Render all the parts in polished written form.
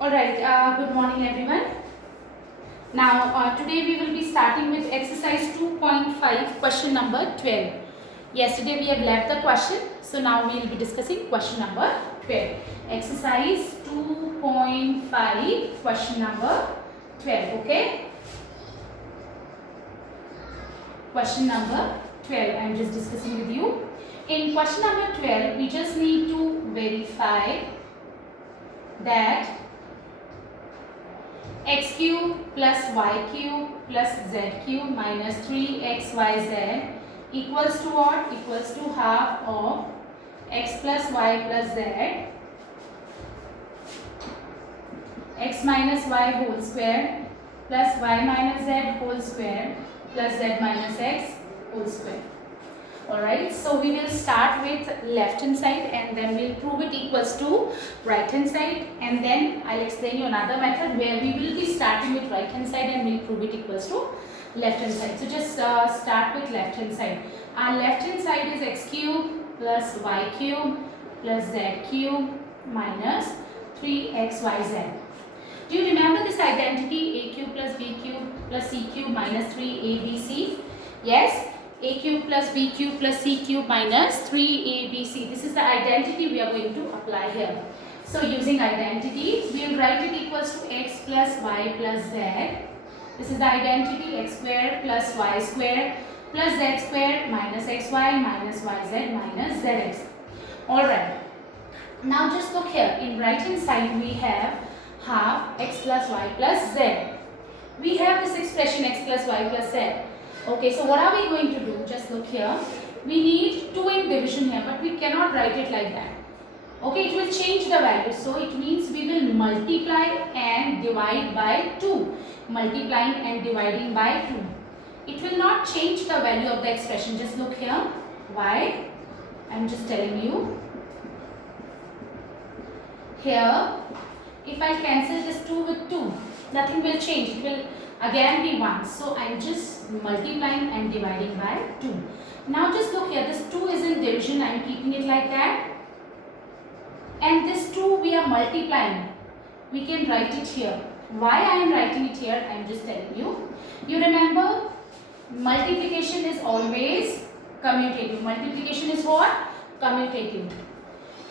Alright, good morning everyone. Now, today we will be starting with exercise 2.5, question number 12. Yesterday we have left the question, so now we will be discussing question number 12. Exercise 2.5, question number 12, okay? Question number 12, I am just discussing with you. In question number 12, we just need to verify that x cube plus y cube plus z cube minus 3xyz equals to what? Equals to half of x plus y plus z, x minus y whole square plus y minus z whole square plus z minus x whole square. Alright, so we will start with left hand side and then we'll prove it equals to right hand side, and then I'll explain you another method where we will be starting with right hand side and we'll prove it equals to left hand side. So just start with left hand side. Our left hand side is x cube plus y cube plus z cube minus 3xyz. Do you remember this identity a cube plus b cube plus c cube minus 3abc? Yes. A cube plus b cube plus c cube minus 3abc. This is the identity we are going to apply here. So using identity, we will write it equals to x plus y plus z. This is the identity, x square plus y square plus z square minus xy minus yz minus zx. Alright. Now just look here. In right hand side we have half x plus y plus z. We have this expression x plus y plus z. Okay, so what are we going to do? Just look here. We need 2 in division here, but we cannot write it like that. Okay, it will change the value. So it means we will multiply and divide by 2. Multiplying and dividing by 2. It will not change the value of the expression. Just look here. Why? I am just telling you. Here, if I cancel this 2 with 2, nothing will change. It will again be 1. So I am just multiplying and dividing by 2. Now just look here. This 2 is in division. I am keeping it like that. And this 2 we are multiplying. We can write it here. Why I am writing it here? I am just telling you. You remember, multiplication is always commutative. Multiplication is what? Commutative.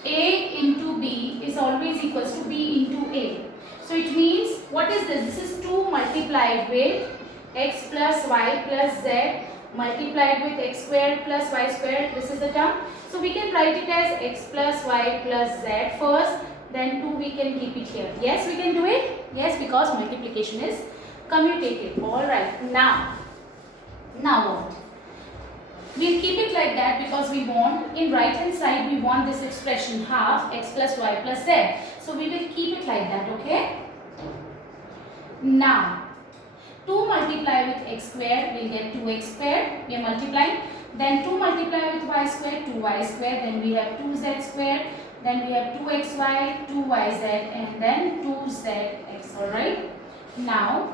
A into B is always equals to B into A. So it means, what is this? This is 2 multiplied with x plus y plus z multiplied with x squared plus y squared. This is the term. So we can write it as x plus y plus z first, then 2 we can keep it here. Yes, we can do it. Yes, because multiplication is commutative. Alright, now what? We'll keep it like that because we want, in right hand side we want this expression half x plus y plus z. So we will keep it like that, okay? Now, 2 multiply with x square, we'll get 2x square, we are multiplying. Then 2 multiply with y square, 2y square, then we have 2z square, then we have 2xy, 2yz, and then 2zx, alright? Now,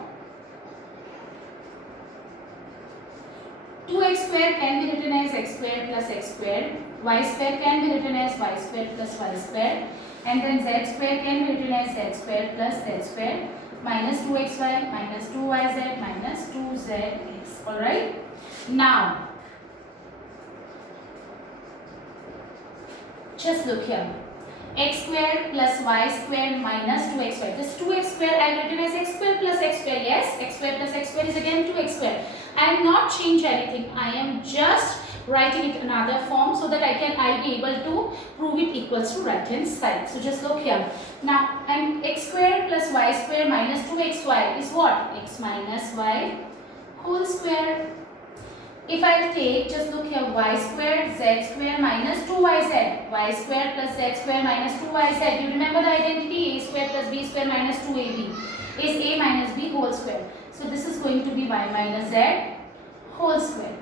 2x square can be written as x square plus x square, y square can be written as y square plus y square, and then z square can be written as z square plus z square, minus 2xy minus 2yz minus 2zx. Alright. Now, just look here. X square plus y square minus 2xy. This 2x square I have written as x square plus x square. Yes, x square plus x square is again 2x square. I am not changing anything. I am just writing it another form so that I'll be able to prove it equals to right hand side. So just look here. Now, and x square plus y square minus 2xy is what? X minus y whole square. If I take, just look here, y square, z square minus 2yz. Y square plus z square minus 2yz. You remember the identity, a square plus b square minus 2ab is a minus b whole square. So this is going to be y minus z whole square.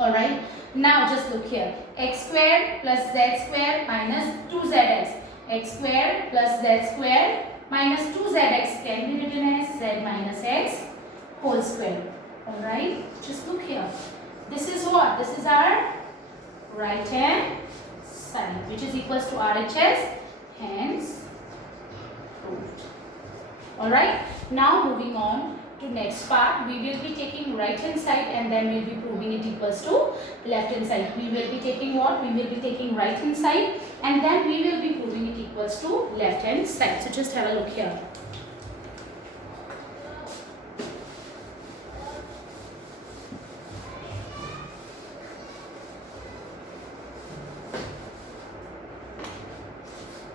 Alright. Now just look here. X square plus z square minus 2zx. X square plus z square minus 2zx can be written as z minus x whole square. Alright. Just look here. This is what? This is our right hand side, which is equals to RHS. Hence proved. Alright, now moving on to next part, we will be taking right hand side and then we will be proving it equals to left hand side. We will be taking what? We will be taking right hand side and then we will be proving it equals to left hand side. So just have a look here.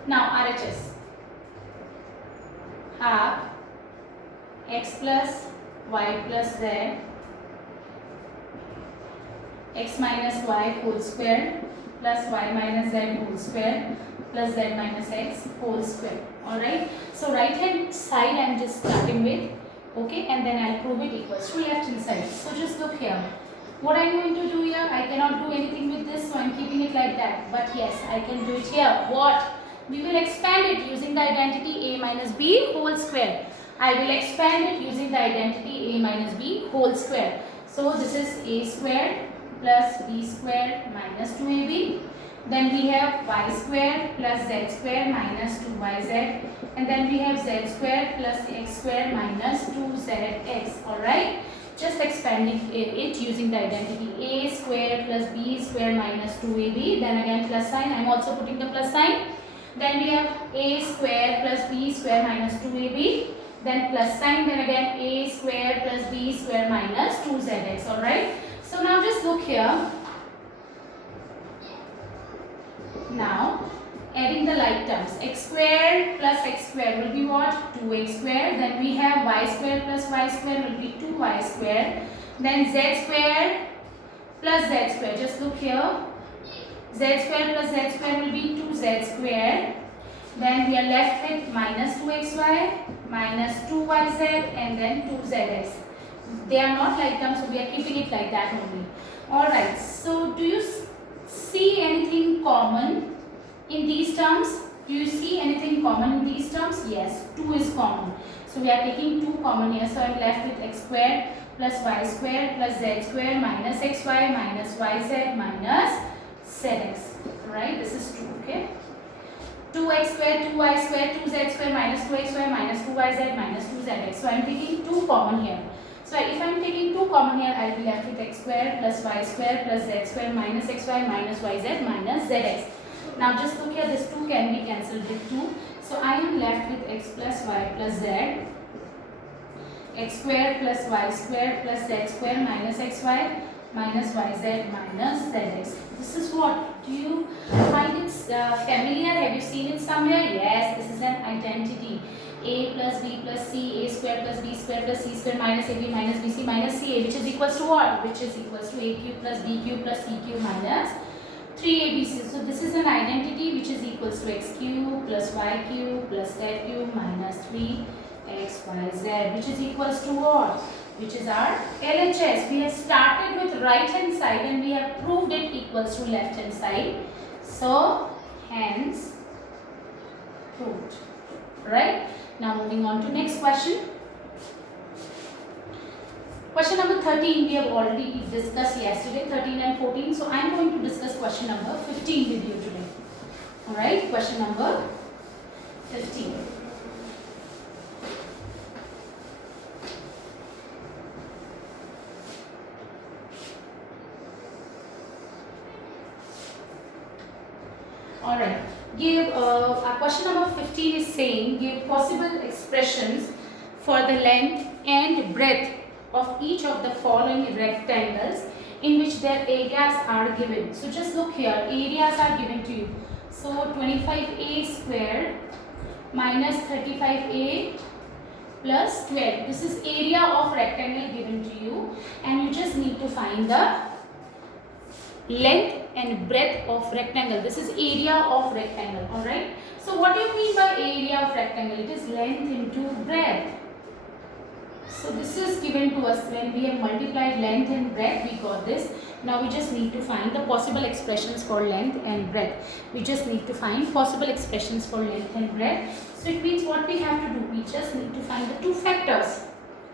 Now RHS, half x plus y plus z x minus y whole square plus y minus z whole square plus z minus x whole square. Alright, so right hand side I am just starting with, okay, and then I will prove it equals to left hand side. So just look here. What I am going to do here, I cannot do anything with this, so I am keeping it like that. But yes, I can do it here. What? We will expand it using the identity a minus b whole square. I will expand it using the identity a minus b whole square. So this is a square plus b square minus 2ab. Then we have y square plus z square minus 2yz. And then we have z square plus x square minus 2zx. Alright. Just expanding it using the identity a square plus b square minus 2ab. Then again plus sign. I am also putting the plus sign. Then we have a square plus b square minus 2ab. Then plus sign. Then again a square plus b square minus 2zx. Alright. So now just look here. Now adding the like terms. X square plus x square will be what? 2x square. Then we have y square plus y square will be 2y square. Then z square plus z square. Just look here. Z square plus z square will be 2z square. Then we are left with minus 2xy, minus 2yz and then 2zx. They are not like terms, so we are keeping it like that only. Alright, so do you see anything common in these terms? Do you see anything common in these terms? Yes, 2 is common. So we are taking 2 common here. So I am left with x square plus y square plus z square minus xy minus yz minus zx. Right, this is 2, okay. 2x square, 2y square, 2z square minus 2xy minus 2yz minus 2zx. So I am taking 2 common here. So if I am taking 2 common here, I will be left with x square plus y square plus z square minus xy minus yz minus zx. Now just look here, this 2 can be cancelled with 2. So I am left with x plus y plus z, x square plus y square plus z square minus xy minus yz minus zx. This is what? Do you find it familiar? Have you seen it somewhere? Yes, this is an identity. A plus b plus c, a square plus b square plus c square minus ab minus bc minus ca, which is equals to what? Which is equals to a cube plus b cube plus c cube minus 3abc. So this is an identity which is equals to x cube plus y cube plus z cube minus 3xyz, which is equals to what? Which is our LHS. We have started with right hand side and we have proved it equals to left hand side. So hence proved. Right. Now moving on to next question. Question number 13 we have already discussed yesterday, 13 and 14. So I am going to discuss question number 15 with you today. Alright, question number 15. Alright, give question number 15 is saying give possible expressions for the length and breadth of each of the following rectangles in which their areas are given. So just look here, areas are given to you. So 25a square minus 35a plus 12. This is area of rectangle given to you and you just need to find the length and breadth of rectangle. This is area of rectangle. Alright. So what do you mean by area of rectangle? It is length into breadth. So this is given to us when we have multiplied length and breadth, we got this. Now we just need to find the possible expressions for length and breadth. We just need to find possible expressions for length and breadth. So it means what we have to do, we just need to find the 2 factors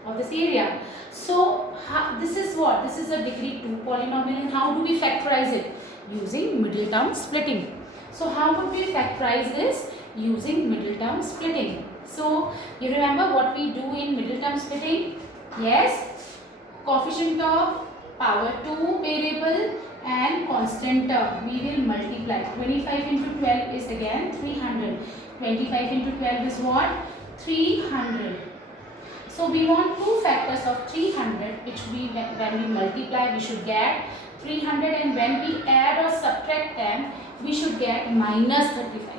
of this area. So this is what? This is a degree 2 polynomial and how do we factorize it? Using middle term splitting. So how would we factorize this? Using middle term splitting. So you remember what we do in middle term splitting? Yes, coefficient of power 2 variable and constant term we will multiply. 25 into 12 is again 300. 25 into 12 is what? 300. So we want two factors of 300, which when we multiply we should get 300, and when we add or subtract them we should get minus 35.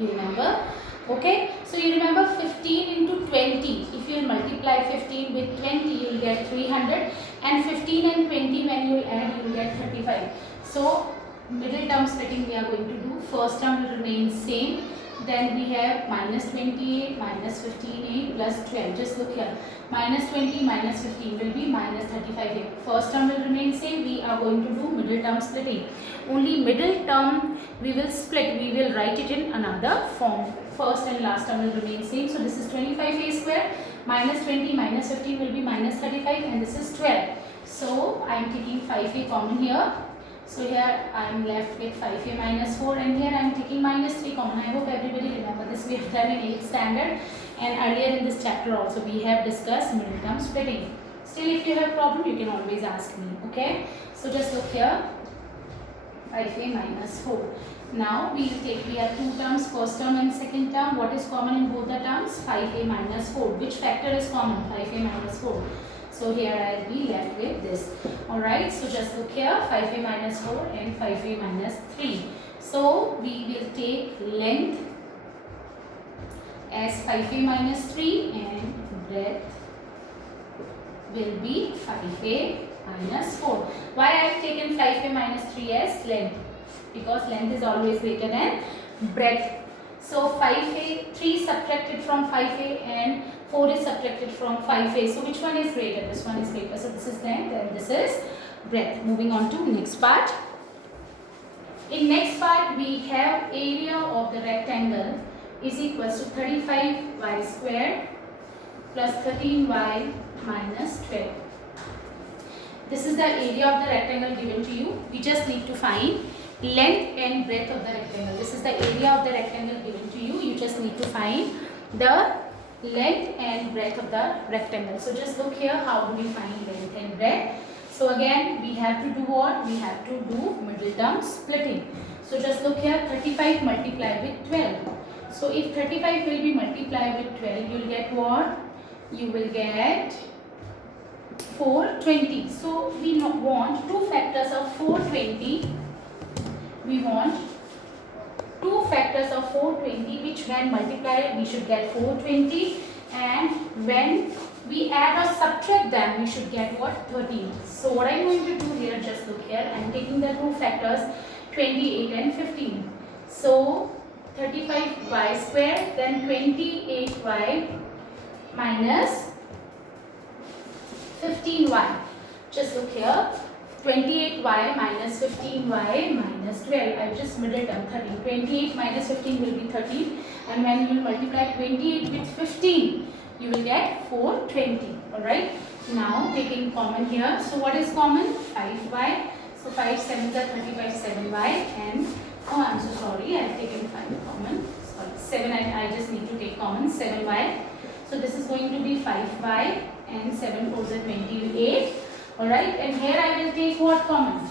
You remember? Okay, so you remember 15 into 20. If you multiply 15 with 20, you will get 300, and 15 and 20 when you will add, you will get 35. So middle term splitting we are going to do. First term will remain same. Then we have minus 28, minus 15a plus 12. Just look here. Minus 20 minus 15 will be minus 35a. First term will remain same. We are going to do middle term splitting. Only middle term we will split. We will write it in another form. First and last term will remain same. So this is 25a square. Minus 20 minus 15 will be minus 35, and this is 12. So I am taking 5a common here. So here I am left with 5a minus 4, and here I am taking minus 3 common. I hope everybody remember this. We have done in 8th standard, and earlier in this chapter also we have discussed middle term splitting. Still, if you have problem you can always ask me. Okay. So just look here. 5a minus 4. Now we have two terms, first term and second term. What is common in both the terms? 5a minus 4. Which factor is common? 5a minus 4. So here I will be left with this. Alright, so just look here, 5a minus 4 and 5a minus 3. So we will take length as 5a minus 3 and breadth will be 5a minus 4. Why I have taken 5a minus 3 as length? Because length is always greater than breadth. So 5a, 3 subtracted from 5a and 4 is subtracted from 5a. So which one is greater? This one is greater. So this is length and this is breadth. Moving on to next part. In next part we have area of the rectangle is equals to 35y square plus 13y minus 12. This is the area of the rectangle given to you. We just need to find length and breadth of the rectangle. This is the area of the rectangle given to you. You just need to find the length and breadth of the rectangle. So just look here, how do we find length and breadth? So again we have to do what? We have to do middle term splitting. So just look here, 35 multiplied with 12. So if 35 will be multiplied with 12, you will get what? You will get 420. So we want two factors of 420. We want two factors of 420, which when multiplied we should get 420, and when we add or subtract them we should get what? 13. So what I am going to do here, just look here, I am taking the two factors 28 and 15. So 35y square, then 28y minus 15y. Just look here, 28y minus 15y minus 12. I just middle term 13. 28 minus 15 will be 13, and when you multiply 28 with 15 you will get 420. Alright. Now taking common here. So what is common? 5y. So 5 7s are 35, 7y, and oh I am so sorry, I have taken 5 common. Sorry, 7 I just need to take common, 7y. So this is going to be 5y, and 7 4s are 28. Alright, and here I will take what common?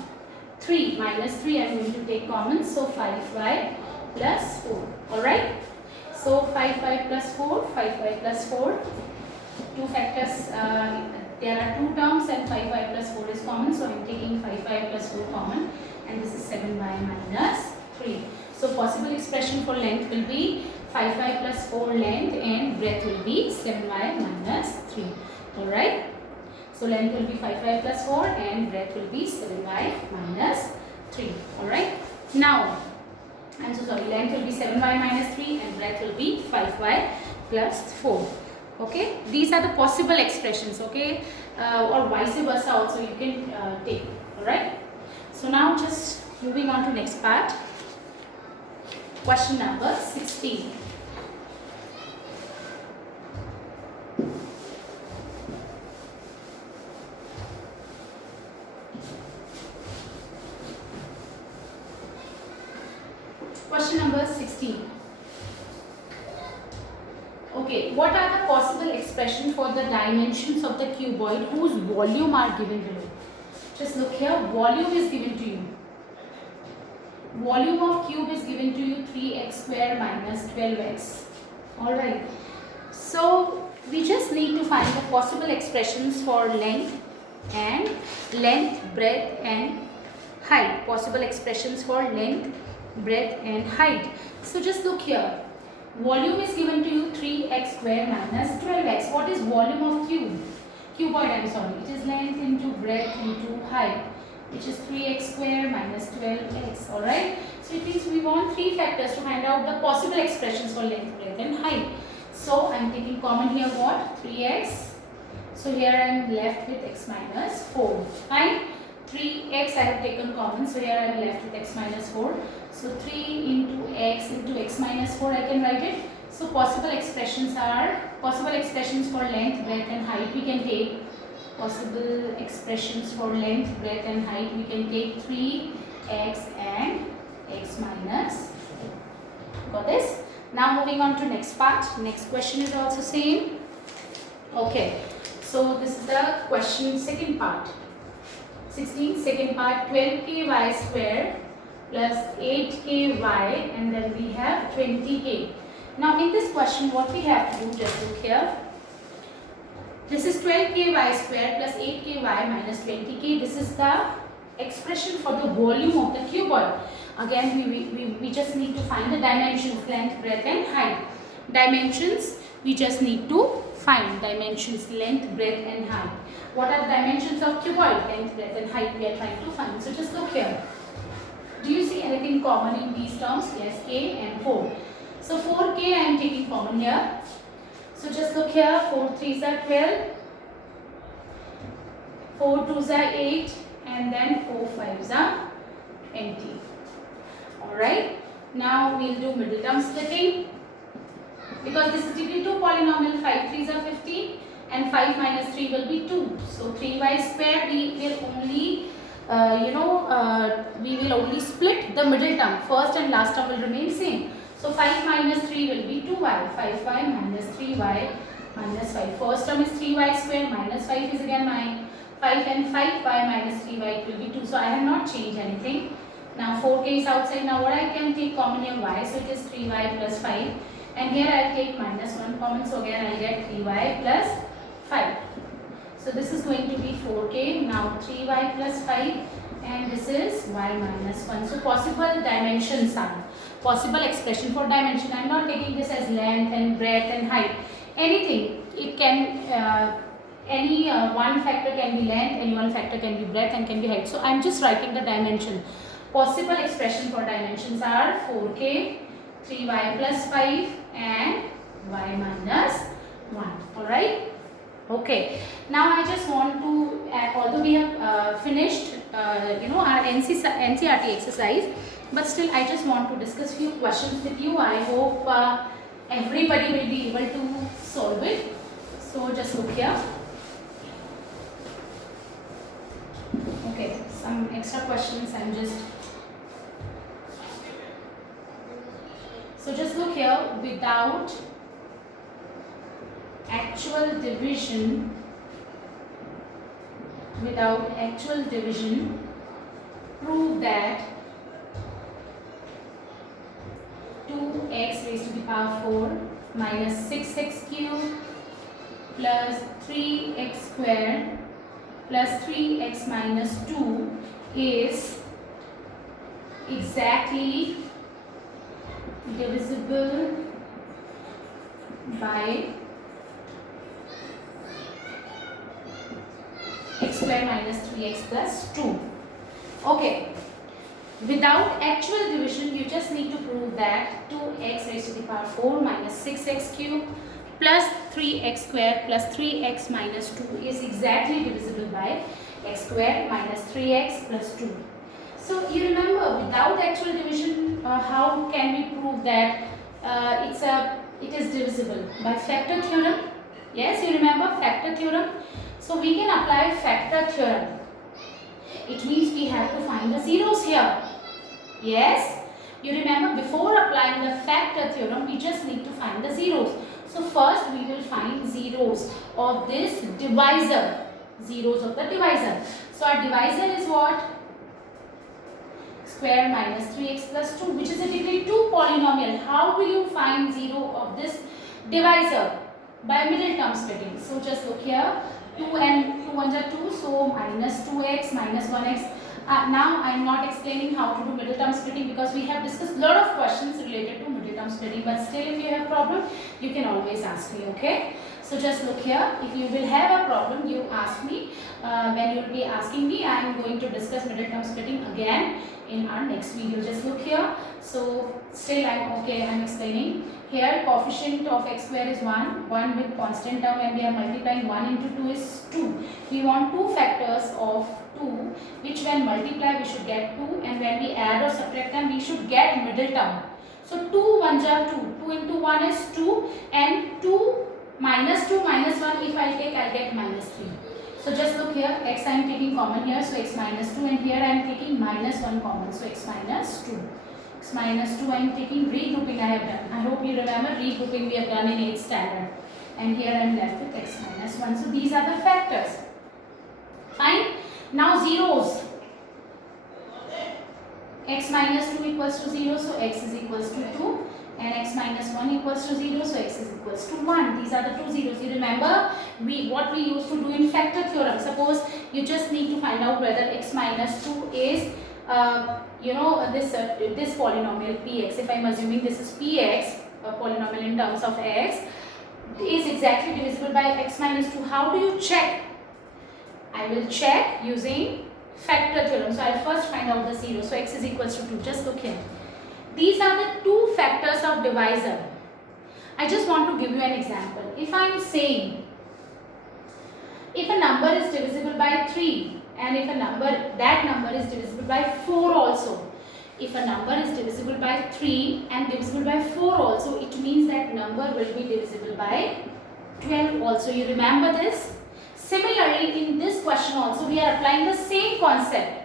3 minus 3 I am going to take common. So 5y plus 4. Alright. So 5y plus 4, 5y plus 4. Two factors, there are two terms and 5y plus 4 is common. So I am taking 5y plus 4 common, and this is 7y minus 3. So possible expression for length will be 5y plus 4 length, and breadth will be 7y minus 3. Alright. So length will be 5y plus 4 and breadth will be 7y minus 3. Alright. Now, I am so sorry, length will be 7y minus 3 and breadth will be 5y plus 4. Okay. These are the possible expressions. Okay. Or vice versa also you can take. Alright. So now just moving on to next part. Question number 16. Question number 16. Okay, what are the possible expressions for the dimensions of the cuboid whose volume are given below? Just look here, volume is given to you. Volume of cube is given to you 3x square minus 12x. Alright, so we just need to find the possible expressions for length, breadth and height. Possible expressions for length, breadth and height. So just look here. Volume is given to you 3x square minus 12x. What is volume of cube? Cuboid, I am sorry. It is length into breadth into height, which is 3x square minus 12x. Alright. So it means we want three factors to find out the possible expressions for length, breadth and height. So I am taking common here what? 3x. So here I am left with x minus 4. Fine. 3x I have taken common. So here I am left with x minus 4. So 3 into x minus 4 I can write it. So possible expressions for length, breadth and height. We can take possible expressions for length, breadth and height. We can take 3x and x minus 4. Got this? Now moving on to next part. Next question is also same. Okay. So this is the question second part. 16 second part, 12ky square plus 8ky and then we have 20k. Now in this question what we have to do, just look here. This is 12ky square plus 8ky minus 20k. This is the expression for the volume of the cuboid. Again we just need to find the dimensions, length, breadth and height. Dimensions we just need to find dimensions, length, breadth and height. What are the dimensions of cuboid? Length, breadth and height we are trying to find. So just look here. Do you see anything common in these terms? Yes, k and 4. So 4k I am taking common here. So just look here, 4 3s are 12, 4 2s are 8 and then 4 5s are 20. Alright, now we will do middle term splitting. Because this is degree 2 polynomial, 5 3s are 15 and 5 minus 3 will be 2. So 3y square we will only we will only split the middle term. First and last term will remain same. So 5 minus 3 will be 2y. 5y minus 3y minus 5. First term is 3y square minus 5 is again 9. 5 and 5y minus 3y it will be 2. So I have not changed anything. Now 4k is outside. Now what I can take common here y. So it is 3y plus 5. And here I will take minus 1 common. So again I will get 3y plus 5. So this is going to be 4k. Now 3y plus 5 and this is y minus 1. So possible dimensions are, possible expression for dimension. I am not taking this as length and breadth and height. Anything. It can, any one factor can be length, any one factor can be breadth and can be height. So I am just writing the dimension. Possible expression for dimensions are 4k, 3y plus 5 and y minus 1. Alright. Okay, now I just want to, although we have finished our NCERT exercise, but still I just want to discuss few questions with you. I hope everybody will be able to solve it. So just look here. Okay, some extra questions I'm just. So just look here, without actual division, prove that 2x raised to the power 4 minus 6x cubed plus 3x squared plus 3x minus 2 is exactly divisible by x square minus 3x plus 2. Okay. Without actual division, you just need to prove that 2x raised to the power 4 minus 6x cubed plus 3x square plus 3x minus 2 is exactly divisible by x square minus 3x plus 2. So you remember, without actual division, how can we prove that it is divisible? By factor theorem. Yes, you remember factor theorem. So we can apply factor theorem. It means we have to find the zeros here. Yes, you remember before applying the factor theorem, we just need to find the zeros. So first we will find zeros of this divisor. Zeros of the divisor. So our divisor is what? Square minus 3x plus 2, which is a degree 2 polynomial. How will you find zero of this divisor? By middle term splitting. So just look here. 2 and 2 ones are 2, so minus 2x minus 1x. Now I am not explaining how to do middle term splitting because we have discussed a lot of questions related to middle term splitting, but still if you have problem you can always ask me, okay? So just look here, if you will have a problem you ask me. When you will be asking me, I am going to discuss middle term splitting again in our next video. Just look here. So still I am explaining. Here coefficient of x square is 1 with constant term, and we are multiplying 1 into 2 is 2. We want two factors of 2, which when multiply we should get 2, and when we add or subtract them we should get middle term. So 2 ones are 2. 2 into 1 is 2, and 2 minus 2 minus 1 if I take, I'll get minus 3. So just look here, x I am taking common here, so x minus 2, and here I am taking minus 1 common, so x minus 2. X minus 2 I am taking regrouping I have done. I hope you remember regrouping we have done in 8th standard. And here I am left with x minus 1. So these are the factors. Fine. Now zeros. X minus 2 equals to 0, so x is equals to 2. And x minus 1 equals to 0, so x is equals to 1. These are the two zeros. You remember what we used to do in factor theorem. Suppose you just need to find out whether x minus 2 is this polynomial px. If I am assuming this is px, a polynomial in terms of x, is exactly divisible by x minus 2. How do you check? I will check using factor theorem. So I will first find out the zero. So x is equals to 2. Just look here. These are the two factors of divisor. I just want to give you an example. If I am saying if a number is divisible by 3 and if that number is divisible by 4 also. If a number is divisible by 3 and divisible by 4 also, it means that number will be divisible by 12 also. You remember this? Similarly, in this question also we are applying the same concept.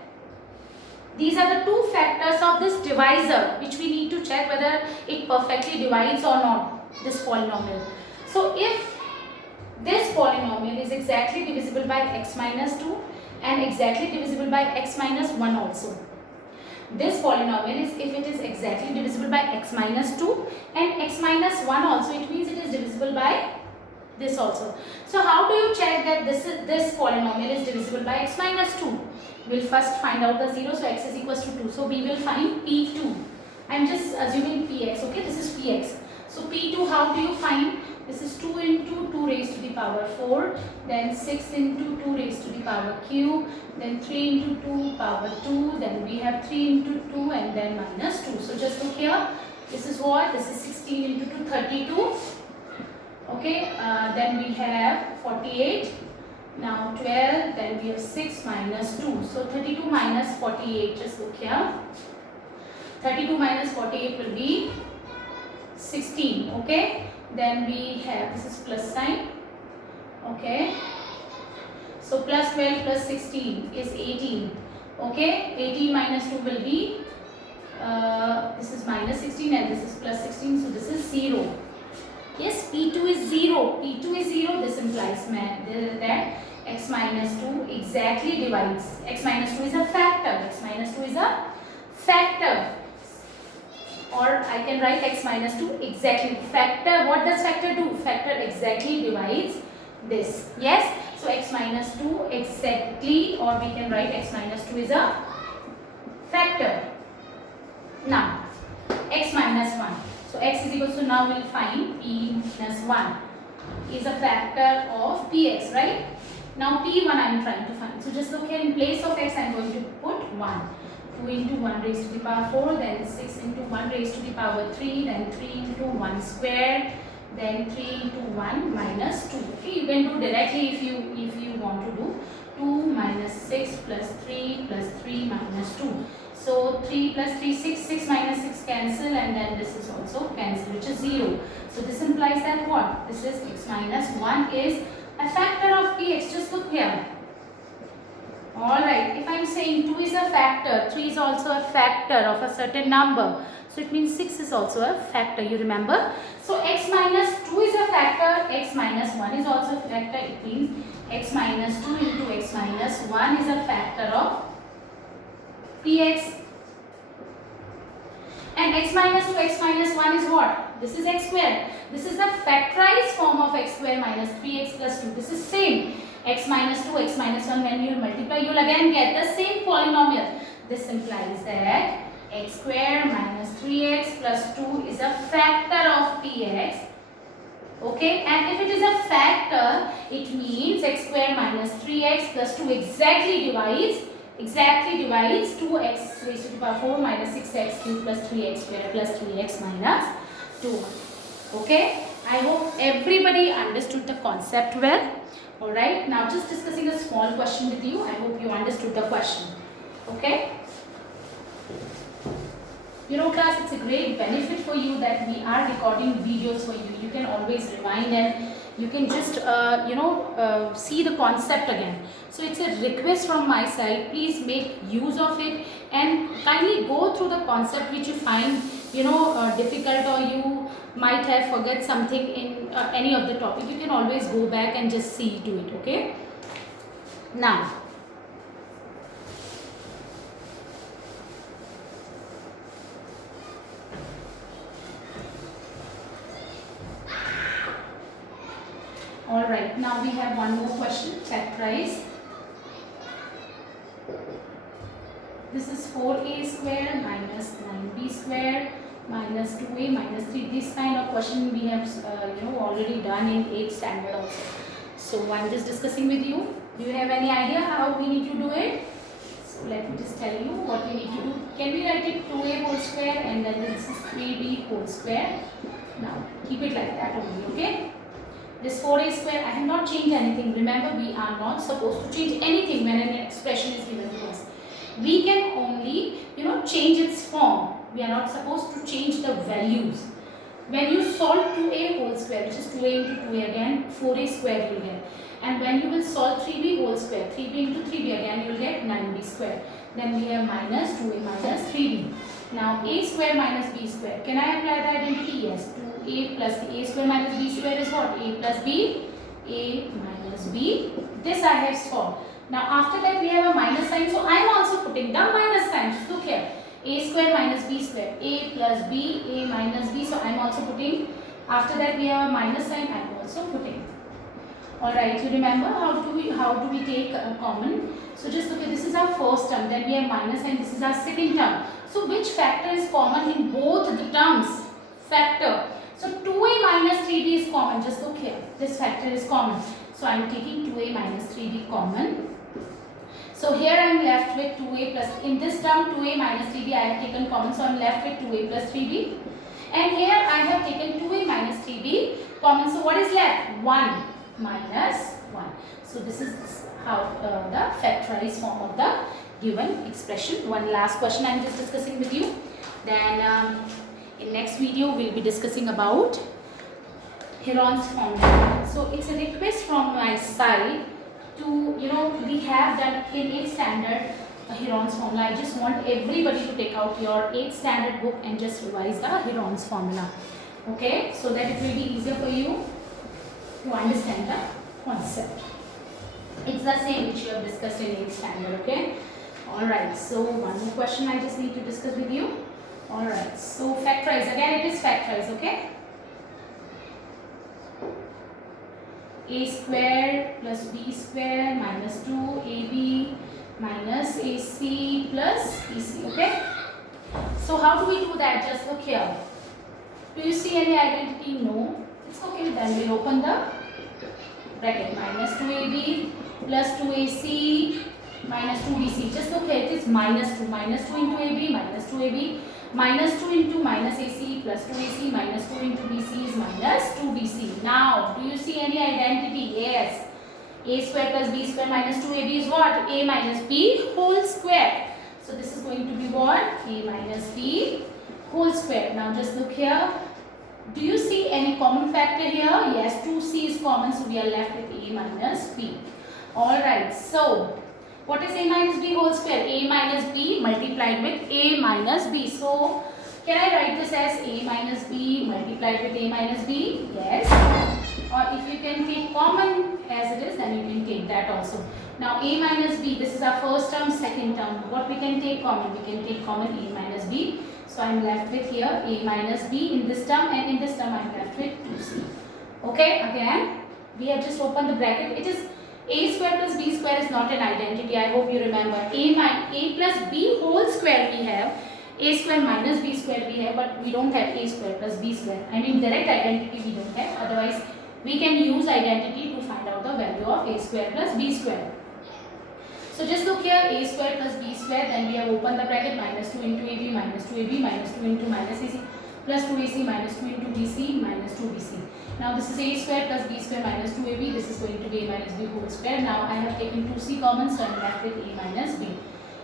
These are the two factors of this divisor which we need to check whether it perfectly divides or not, this polynomial. So if this polynomial is exactly divisible by x minus 2 and exactly divisible by x minus 1 also. This polynomial is if it is exactly divisible by x minus 2 and x minus 1 also, it means it is divisible by this also. So how do you check that this polynomial is divisible by x minus 2? We will first find out the 0, so x is equals to 2. So we will find P2. I am just assuming Px, okay? This is Px. So P2, how do you find? This is 2 into 2 raised to the power 4, then 6 into 2 raised to the power cube, then 3 into 2 power 2, then we have 3 into 2 and then minus 2. So just look here. This is what? This is 16 into 2, 32. Okay, then we have 48. Now 12, then we have 6 minus 2. So 32 minus 48, just look here. 32 minus 48 will be 16, okay. Then we have, this is plus sign, okay. So plus 12 plus 16 is 18, okay. 18 minus 2 will be, this is minus 16 and this is plus 16, so this is 0. Yes, P2 is 0. P2 is 0. This implies that x minus 2 exactly divides. X minus 2 is a factor. X minus 2 is a factor. Or I can write x minus 2 exactly. Factor, what does factor do? Factor exactly divides this. Yes. So x minus 2 exactly, or we can write x minus 2 is a factor. Now, x minus 1. So x is equal to, now we will find p minus 1 is a factor of px, right? Now p1 I am trying to find. So just look here, in place of x I am going to put 1. 2 into 1 raised to the power 4, then 6 into 1 raised to the power 3, then 3 into 1 squared, then 3 into 1 minus 2. Okay, you can do directly if you want to do 2 minus 6 plus 3 plus 3 minus 2. So 3 plus 3, 6, 6 minus 6 cancel, and then this is also cancel, which is 0. So this implies that what? This is x minus 1 is a factor of px. Just look here. Alright, if I am saying 2 is a factor, 3 is also a factor of a certain number. So it means 6 is also a factor, you remember. So x minus 2 is a factor 1 is also a factor. It means x minus 2 into x minus 1 is a factor of px. And x minus 2, x minus 1 is what? This is x square. This is the factorized form of x square minus 3x plus 2. This is same. X minus 2, x minus 1, when you multiply, you will again get the same polynomial. This implies that x square minus 3x plus 2 is a factor of px. Okay, and if it is a factor, it means x square minus 3x plus 2 exactly divides 2x raised to the power 4 minus 6x cubed plus 3x square plus 3x minus 2. Okay, I hope everybody understood the concept well. Alright, now just discussing a small question with you. I hope you understood the question. Okay. You know, class, it's a great benefit for you that we are recording videos for you. You can always rewind and you can just see the concept again. So it's a request from my side, please make use of it and kindly go through the concept which you find difficult, or you might have forget something in any of the topic. You can always go back and just see to it. Okay, now alright, now we have one more question. Factorize. This is 4a square minus 9b square minus 2a minus 3. This kind of question we have already done in 8th standard also. So I'm just discussing with you. Do you have any idea how we need to do it? So let me just tell you what we need to do. Can we write it 2a whole square and then this is 3b whole square? Now keep it like that only. Okay. This 4a square, I have not changed anything. Remember, we are not supposed to change anything when an expression is given to us. We can only, change its form. We are not supposed to change the values. When you solve 2a whole square, which is 2a into 2a again, 4a square you will get. And when you will solve 3b whole square, 3b into 3b again, you will get 9b square. Then we have minus 2a minus 3b. Now a square minus b square. Can I apply the identity? Yes. 2a plus a square minus b square is what? A plus b. A minus b. This I have solved. Now after that we have a minus sign. So I am also putting the minus sign. Just look here. A square minus b square. A plus b. A minus b. So I am also putting. After that we have a minus sign. I am also putting. Alright, you remember how do we take a common? So just look at, this is our first term, then we have minus and this is our second term. So which factor is common in both the terms? Factor. So 2a minus 3b is common. Just look here. This factor is common. So I am taking 2a minus 3b common. So here I am left with 2a plus, in this term 2a minus 3b I have taken common. So I am left with 2a plus 3b. And here I have taken 2a minus 3b common. So what is left? 1 minus 1. So this is how the factorized form of the given expression. One last question I am just discussing with you. Then in next video we will be discussing about Heron's formula. So it's a request from my side to, we have done in 8th standard Heron's formula. I just want everybody to take out your 8th standard book and just revise the Heron's formula. Okay, so that it will be easier for you to understand the concept. It's the same which you have discussed in 8th standard. Okay. Alright, so one more question I just need to discuss with you. Alright, so factorize. Again it is factorize. Okay. A square plus b square minus 2ab minus ac plus bc. Okay. So how do we do that? Just look here. Do you see any identity? No. It's okay. Then we'll open the bracket. Minus 2ab plus 2ac minus 2bc. Just look here. It is minus 2. Minus 2 into ab minus 2ab. Minus 2 into minus ac plus 2ac minus 2 into bc is minus 2bc. Now, do you see any identity? Yes. A square plus b square minus 2ab is what? A minus b whole square. So this is going to be what? A minus b whole square. Now just look here. Do you see any common factor here? Yes, 2c is common. So we are left with a minus b. Alright. So what is a minus b whole square? A minus b multiplied with a minus b. So can I write this as a minus b multiplied with a minus b? Yes. Or if you can take common this, then you can take that also. Now a minus b, this is our first term, second term. What we can take common? We can take common a minus b. So I am left with here a minus b in this term, and in this term I am left with 2c. Okay, again we have just opened the bracket. It is a square plus b square is not an identity. I hope you remember. A plus b whole square we have. A square minus b square we have, but we don't have a square plus b square. I mean direct identity we don't have. Otherwise we can use identity to find out the value of a square plus b square. So just look here, a square plus b square, then we have opened the bracket, minus 2 into ab, minus 2ab, minus 2 into minus ac, plus 2ac, minus 2 into bc, minus 2bc. Now this is a square plus b square minus 2ab, this is going to be a minus b whole square. Now I have taken 2c common, so I am left with a minus b.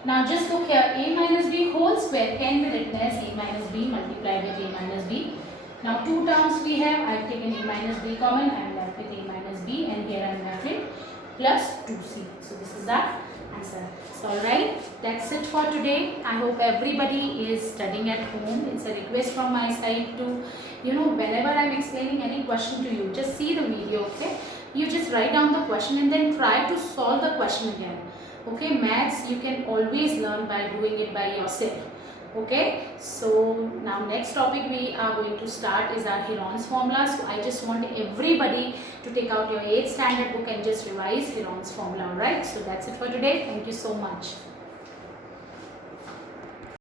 Now just look here, a minus b whole square can be written as a minus b multiplied with a minus b. Now two terms we have, I have taken a minus b common, I am left with a minus b, and here I am left with plus 2c. So this is our answer. So alright, that's it for today. I hope everybody is studying at home. It's a request from my side to, whenever I am explaining any question to you, just see the video, okay? You just write down the question and then try to solve the question again. Okay, maths you can always learn by doing it by yourself. Okay, so now next topic we are going to start is our Heron's formula. So I just want everybody to take out your 8th standard book and just revise Heron's formula. Alright, so that's it for today. Thank you so much.